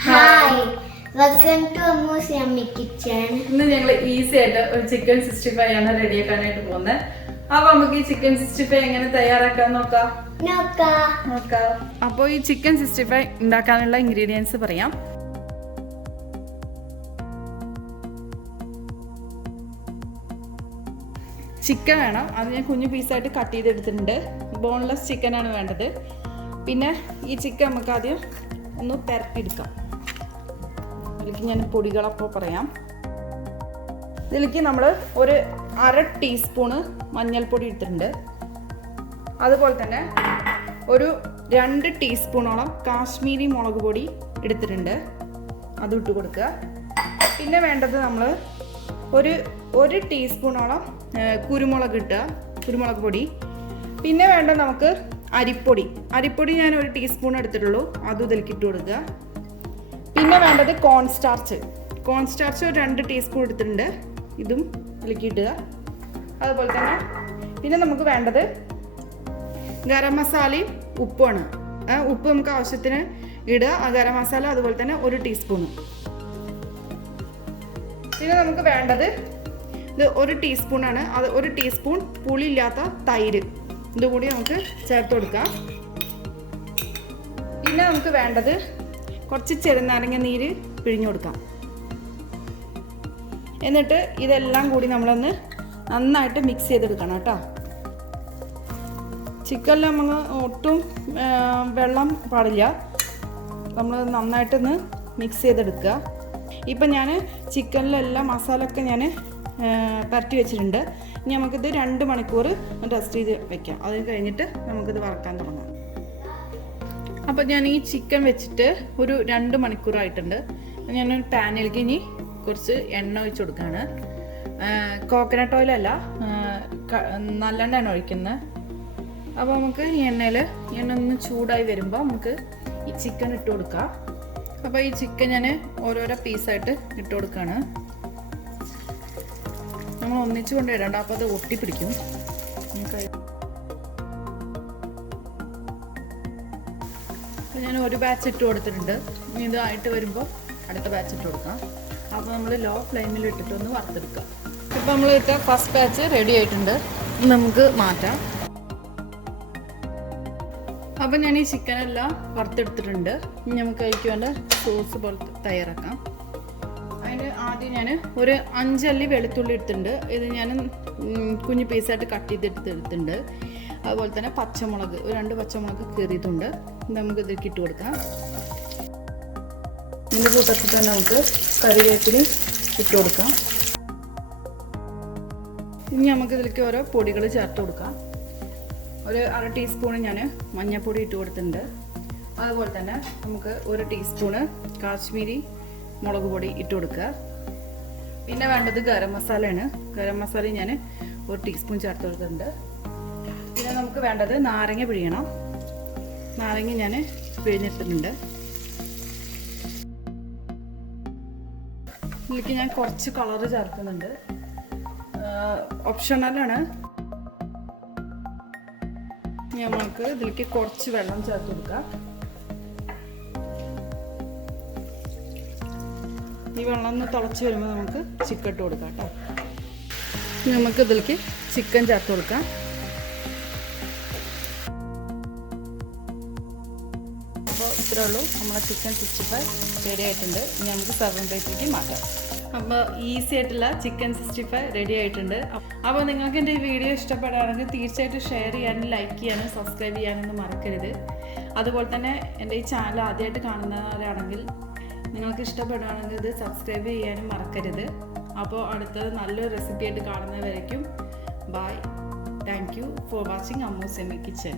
Hi, welcome to Ammu's Yummy Kitchen. ഇന്ന് ഞങ്ങൾ easy ആയിട്ട് ഒരു ചിക്കൻ 65 ആണ് റെഡിയാക്കാനായിട്ട് പോകുന്നത്. അപ്പോൾ നമുക്ക് ഈ ചിക്കൻ 65 എങ്ങനെ തയ്യാറാക്കാൻ നോക്കാം. അപ്പോൾ ഈ ചിക്കൻ 65 ഉണ്ടാക്കാനുള്ള ഇൻഗ്രീഡിയൻസ് പറയാം. ചിക്കൻ വേണം, അത് ഞാൻ കുഞ്ഞു പീസായിട്ട് കട്ട് ചെയ്തെടുത്തിട്ടുണ്ട്. ബോൺലെസ് ചിക്കനാണ് വേണ്ടത്. പിന്നെ ഈ ചിക്കൻ നമുക്ക് ആദ്യം ഒന്ന് പെരട്ടിയെടുക്കാം. ഇതിലേക്ക് ഞാൻ പൊടികളപ്പോൾ പറയാം. ഇതിലേക്ക് നമ്മൾ ഒരു 1/2 ടീസ്പൂണ് മഞ്ഞൾപ്പൊടി എടുത്തിട്ടുണ്ട്. അതുപോലെ തന്നെ ഒരു 2 ടീസ്പൂണോളം കാശ്മീരി മുളക് പൊടി എടുത്തിട്ടുണ്ട്, അത് ഇട്ട് കൊടുക്കുക. പിന്നെ വേണ്ടത് നമ്മൾ ഒരു ടീസ്പൂണോളം കുരുമുളക് കുരുമുളക് പൊടി. പിന്നെ വേണ്ടത് നമുക്ക് അരിപ്പൊടി ഞാൻ 1 ടീസ്പൂൺ എടുത്തിട്ടുള്ളൂ, അതും ഇതിലേക്ക് ഇട്ട് കൊടുക്കുക. പിന്നെ വേണ്ടത് കോൺ സ്റ്റാർച്ച് ഒരു 2 ടീസ്പൂൺ എടുത്തിട്ടുണ്ട്, ഇതും ഇതിലേക്ക് ഇടുക. അതുപോലെ തന്നെ പിന്നെ നമുക്ക് വേണ്ടത് ഗരം മസാലയും ഉപ്പുമാണ്. ഉപ്പ് നമുക്ക് ആവശ്യത്തിന് ഇടുക. ആ ഗരം മസാല അതുപോലെ തന്നെ 1 ടീസ്പൂൺ. പിന്നെ നമുക്ക് വേണ്ടത് ഇത് 1 ടീസ്പൂണാണ്, അത് 1 ടീസ്പൂൺ പുളിയില്ലാത്ത തൈര്, ഇതുകൂടി നമുക്ക് ചേർത്ത് കൊടുക്കാം. പിന്നെ നമുക്ക് വേണ്ടത് കുറച്ച് ചെറുനാരങ്ങ നീര് പിഴിഞ്ഞു കൊടുക്കാം. എന്നിട്ട് ഇതെല്ലാം കൂടി നമ്മളൊന്ന് നന്നായിട്ട് മിക്സ് ചെയ്തെടുക്കണം കേട്ടോ. ചിക്കനിൽ നമ്മൾ ഒട്ടും വെള്ളം പാടില്ല, നമ്മൾ നന്നായിട്ടൊന്ന് മിക്സ് ചെയ്തെടുക്കുക. ഇപ്പം ഞാൻ ചിക്കനിലെല്ലാം മസാലയൊക്കെ ഞാൻ പരട്ടി വെച്ചിട്ടുണ്ട്. ഇനി നമുക്കിത് 2 മണിക്കൂർ റെസ്റ്റ് ചെയ്ത് വെക്കാം. അത് കഴിഞ്ഞിട്ട് നമുക്കിത് വറക്കാൻ തുടങ്ങാം. അപ്പോൾ ഞാൻ ഈ ചിക്കൻ വെച്ചിട്ട് ഒരു 2 മണിക്കൂറായിട്ടുണ്ട്. ഞാനൊരു പാനിലേക്ക് ഇനി കുറച്ച് എണ്ണ ഒഴിച്ച് കൊടുക്കുകയാണ്. കോക്കനട്ട് ഓയിലല്ല, നല്ലെണ്ണയാണ് ഒഴിക്കുന്നത്. അപ്പോൾ നമുക്ക് ഈ എണ്ണ ഒന്ന് ചൂടായി വരുമ്പോൾ നമുക്ക് ഈ ചിക്കൻ ഇട്ട് കൊടുക്കാം. അപ്പോൾ ഈ ചിക്കൻ ഞാൻ ഓരോരോ പീസായിട്ട് ഇട്ട് കൊടുക്കുകയാണ്. നമ്മൾ ഒന്നിച്ചു കൊണ്ട് ഇടണ്ട, അപ്പോൾ അത് ഒട്ടിപ്പിടിക്കും. ഞാൻ ഒരു ബാച്ച് ഇട്ട് കൊടുത്തിട്ടുണ്ട്. ഇനി ഇതായിട്ട് വരുമ്പോൾ അടുത്ത ബാച്ച് ഇട്ട് കൊടുക്കാം. അപ്പോൾ നമ്മൾ ലോ ഫ്ലെയിമിൽ ഇട്ടിട്ടൊന്ന് വറുത്തെടുക്കാം. ഇപ്പോൾ നമ്മൾ ഇട്ട ഫസ്റ്റ് ബാച്ച് റെഡി ആയിട്ടുണ്ട്, നമുക്ക് മാറ്റാം. അപ്പോൾ ഞാൻ ഈ ചിക്കനെല്ലാം വറുത്തെടുത്തിട്ടുണ്ട്. ഇനി നമുക്ക് അതിലേക്ക് വേണ്ട സോസ് പോലെ തയ്യാറാക്കാം. അതിന് ആദ്യം ഞാൻ ഒരു 5 അല്ലി വെളുത്തുള്ളി എടുത്തിട്ടുണ്ട്. ഇത് ഞാൻ കുഞ്ഞു പീസായിട്ട് കട്ട് ചെയ്തെടുത്തിട്ടുണ്ട്. അതുപോലെ തന്നെ പച്ചമുളക്, ഒരു 2 പച്ചമുളക് കീറിയിട്ടുണ്ട്, നമുക്ക് ഇതിലേക്ക് ഇട്ട് കൊടുക്കാം. ഇതിൻ്റെ കൂട്ടത്തിൽ തന്നെ നമുക്ക് കറിവേപ്പില ഇട്ട് കൊടുക്കാം. ഇനി നമുക്ക് ഇതിലേക്ക് ഓരോ പൊടികൾ ചേർത്ത് കൊടുക്കാം. ഒരു 1/2 ടീസ്പൂണ് ഞാൻ മഞ്ഞൾപ്പൊടി ഇട്ട് കൊടുത്തിട്ടുണ്ട്. അതുപോലെ തന്നെ നമുക്ക് 1 ടീസ്പൂണ് കാശ്മീരി മുളക് പൊടി ഇട്ട് കൊടുക്കുക. പിന്നെ വേണ്ടത് ഗരം മസാലയാണ്. ഗരം മസാല ഞാൻ 1 ടീസ്പൂൺ ചേർത്ത് കൊടുത്തിട്ടുണ്ട്. പിന്നെ നമുക്ക് വേണ്ടത് നാരങ്ങ പിഴിയണം. നാരങ്ങ ഞാൻ പിഴിഞ്ഞിട്ടുണ്ട്. ഇതിലേക്ക് ഞാൻ കുറച്ച് കളറ് ചേർക്കുന്നുണ്ട്, ഓപ്ഷണലാണ്. നമുക്ക് ഇതിലേക്ക് കുറച്ച് വെള്ളം ചേർത്ത് കൊടുക്കാം. ഈ വെള്ളം ഒന്ന് തിളച്ച് വരുമ്പോൾ നമുക്ക് ചിക്കൻ ഇട്ട് കൊടുക്കാം കേട്ടോ. നമുക്ക് ഇതിലേക്ക് ചിക്കൻ ചേർത്ത് കൊടുക്കാം. അപ്പോൾ ഇത്രേ ഉള്ളൂ, നമ്മളെ ചിക്കൻ 65 റെഡി ആയിട്ടുണ്ട്. ഇനി നമുക്ക് സർവിംഗ് പ്ലേറ്റിലേക്ക് മാറ്റാം. അപ്പോൾ ഈസി ആയിട്ടുള്ള ചിക്കൻ 65 റെഡി ആയിട്ടുണ്ട്. അപ്പോൾ നിങ്ങൾക്ക് എൻ്റെ ഈ വീഡിയോ ഇഷ്ടപ്പെടുകയാണെങ്കിൽ തീർച്ചയായിട്ടും ഷെയർ ചെയ്യാനും ലൈക്ക് ചെയ്യാനും സബ്സ്ക്രൈബ് ചെയ്യാനൊന്നും മറക്കരുത്. അതുപോലെ തന്നെ എൻ്റെ ഈ ചാനൽ ആദ്യമായിട്ട് കാണുന്നവരാണെങ്കിൽ നിങ്ങൾക്ക് ഇഷ്ടപ്പെടുകയാണെങ്കിൽ ഇത് സബ്സ്ക്രൈബ് ചെയ്യാനും മറക്കരുത്. അപ്പോൾ അടുത്തത് നല്ലൊരു റെസിപ്പി ആയിട്ട് കാണുന്നവരേക്കും bye. Thank you for watching Ammus yummy kitchen.